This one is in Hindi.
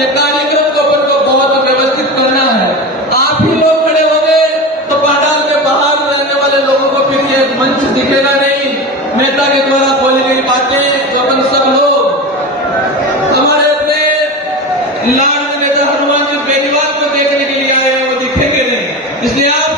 ये कार्यक्रम को अपन को बहुत व्यवस्थित करना है। आप ही लोग खड़े होंगे तो पंडाल के बाहर रहने वाले लोगों को फिर ये मंच दिखेगा नहीं। नेता के द्वारा बोली गई बातें जो अपन सब लोग हमारे अपने लाल नेता हनुमान जी बेनीवाल को देखने के लिए आए हैं वो दिखेंगे नहीं। इसलिए आप